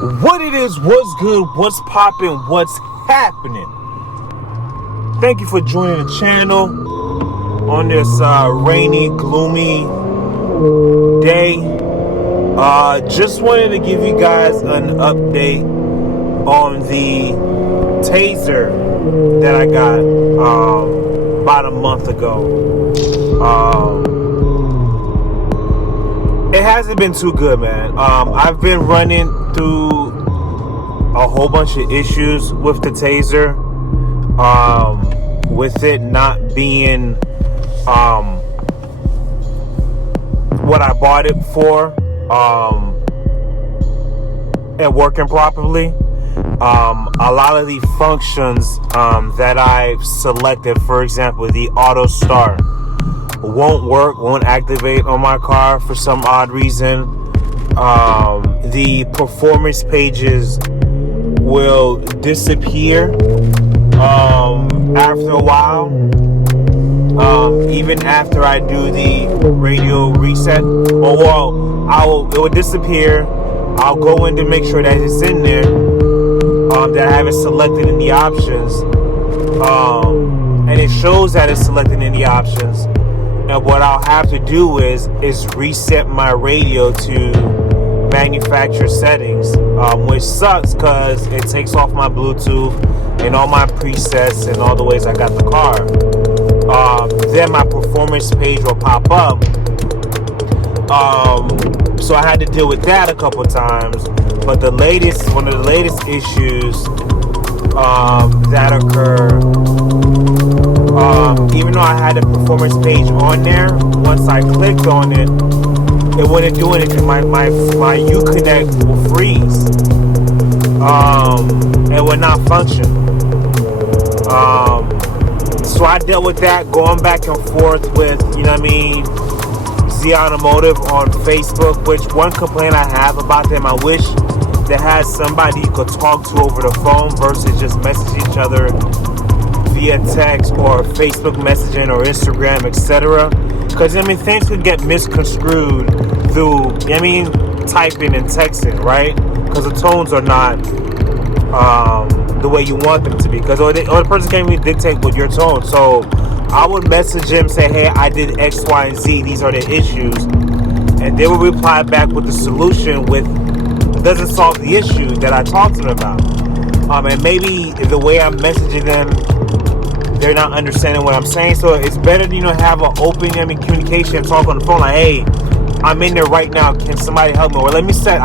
What it is, what's good, what's popping, what's happening. Thank you for joining the channel on this rainy, gloomy day. Just wanted to give you guys an update on the Tazer that I got about a month ago. It hasn't been too good, man. I've been running through a whole bunch of issues with the Tazer, with it not being what I bought it for, and working properly. A lot of the functions that I've selected, for example, the auto start, won't activate on my car for some odd reason. The performance pages will disappear after a while, even after I do the radio reset. It will disappear. I'll go in to make sure that it's in there, that I have it selected in the options, and it shows that it's selected in the options. And what I'll have to do is reset my radio to manufacturer settings, which sucks because it takes off my Bluetooth and all my presets and all the ways I got the car. Then my performance page will pop up. So I had to deal with that a couple times. But one of the latest issues that occur, even though I had the performance page on there, once I clicked on it, it wouldn't do anything. My Uconnect will freeze. It would not function. So I dealt with that, going back and forth with, Z-Automotive on Facebook, which one complaint I have about them, I wish they had somebody you could talk to over the phone versus just message each other via text or Facebook messaging or Instagram, etc. Because things could get misconstrued through typing and texting, right? Because the tones are not the way you want them to be. Because or the person can't even dictate with your tone. So I would message them, say, hey, I did X, Y, and Z. These are the issues, and they will reply back with the solution doesn't solve the issue that I talked to them about. And maybe the way I'm messaging them, they're not understanding what I'm saying. So it's better to have an open communication, talk on the phone like, hey, I'm in there right now. Can somebody help me? Or I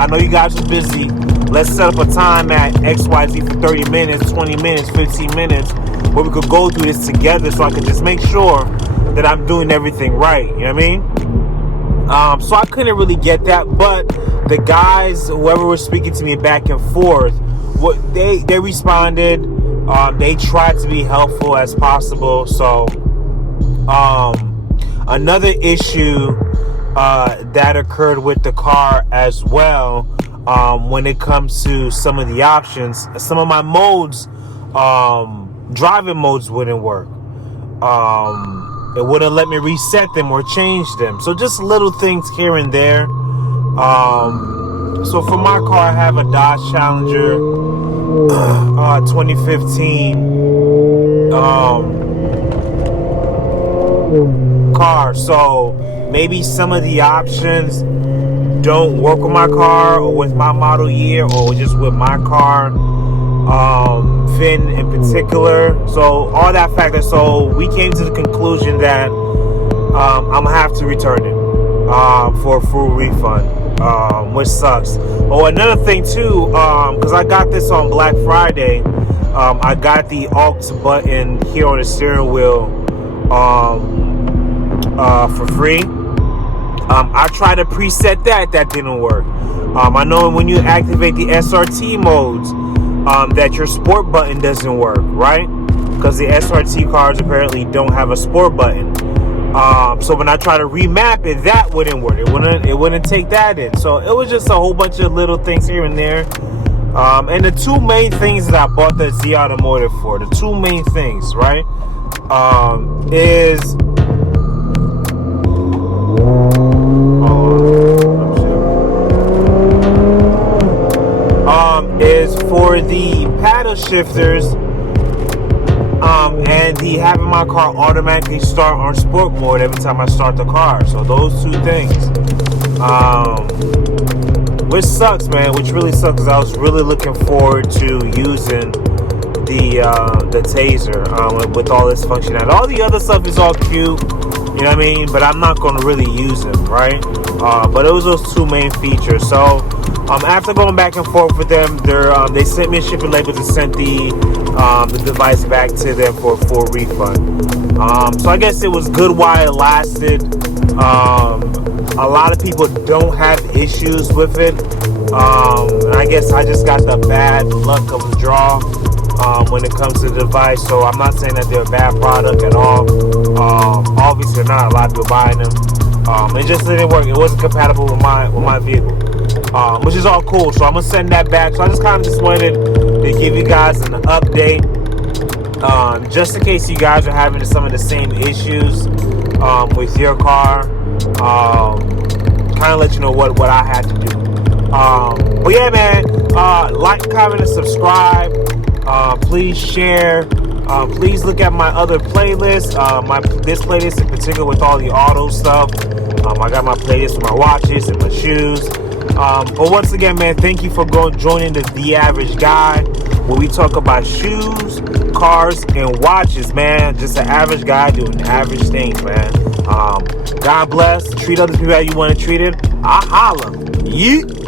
know you guys are busy. Let's set up a time at XYZ for 30 minutes, 20 minutes, 15 minutes, where we could go through this together so I could just make sure that I'm doing everything right. You know what I mean? So I couldn't really get that, but the guys, whoever was speaking to me back and forth, they responded. They tried to be helpful as possible. So another issue that occurred with the car as well, when it comes to some of the options, some of my modes, driving modes wouldn't work. It wouldn't let me reset them or change them. So just little things here and there. So for my car, I have a Dodge Challenger 2015 car. So maybe some of the options don't work with my car or with my model year or just with my car, VIN in particular. So all that factor. So we came to the conclusion that I'm gonna have to return it for a full refund, which sucks. Oh, another thing too, because I got this on Black Friday, I got the aux button here on the steering wheel for free. I tried to preset that didn't work. I know when you activate the SRT modes, that your sport button doesn't work, right? Because the SRT cars apparently don't have a sport button. So when I try to remap it, that wouldn't work. It wouldn't take that in. So it was just a whole bunch of little things here and there. And the two main things that I bought the Z-Automotive for, the two main things, right, is is for the paddle shifters and the having my car automatically start on sport mode every time I start the car. So those two things. Which sucks, man. Which really sucks because I was really looking forward to using the Tazer with all this functionality. All the other stuff is all cute, you know what I mean? But I'm not going to really use them, right? But it was those two main features. So after going back and forth with them, they sent me a shipping label to send the device back to them for a full refund. So I guess it was good while it lasted. A lot of people don't have issues with it. I guess I just got the bad luck of the draw when it comes to the device. So I'm not saying that they're a bad product at all. Obviously, not a lot of people buying them. It just didn't work. It wasn't compatible with my vehicle, which is all cool. So I'm gonna send that back. So I just kind of just wanted to give you guys an update, just in case you guys are having some of the same issues with your car. Kind of let you know what I had to do. But yeah, man, like, comment, and subscribe. Please share. Please look at my other playlists. This playlist in particular with all the auto stuff. I got my playlist with my watches and my shoes. But once again, man, thank you for joining the Average Guy, where we talk about shoes, cars, and watches, man. Just an average guy doing average things, man. God bless. Treat other people how you want to treat it. I holla. Yeet.